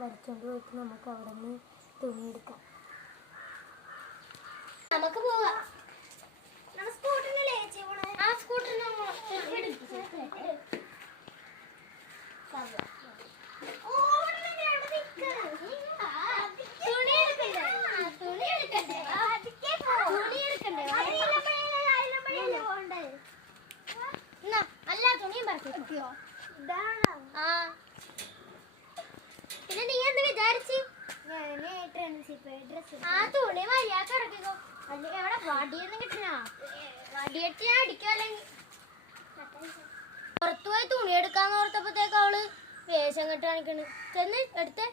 വലിച്ചോണ്ട് പോയിട്ട് നമുക്ക് അവിടെ നിന്ന് തുണിയെടുക്കാം. നമുക്ക് പോവാം. പിന്നെ നീ എന്ത് വിചാരിച്ചു? ആ തുണി മര്യാദ ഇറക്കിക്കോ, അല്ലെങ്കിൽ അവിടെ വടിയൊന്നും കിട്ടണ വടിയെടുത്ത് ഞാൻ അടിക്കും. അല്ലെങ്കിൽ പുറത്തുപോയി തുണി എടുക്കാന്ന് ഓർത്തപ്പോഴത്തേക്ക് അവള് വേഷം കെട്ട് കാണിക്കണ്. ചെന്ന് എടുത്തേ.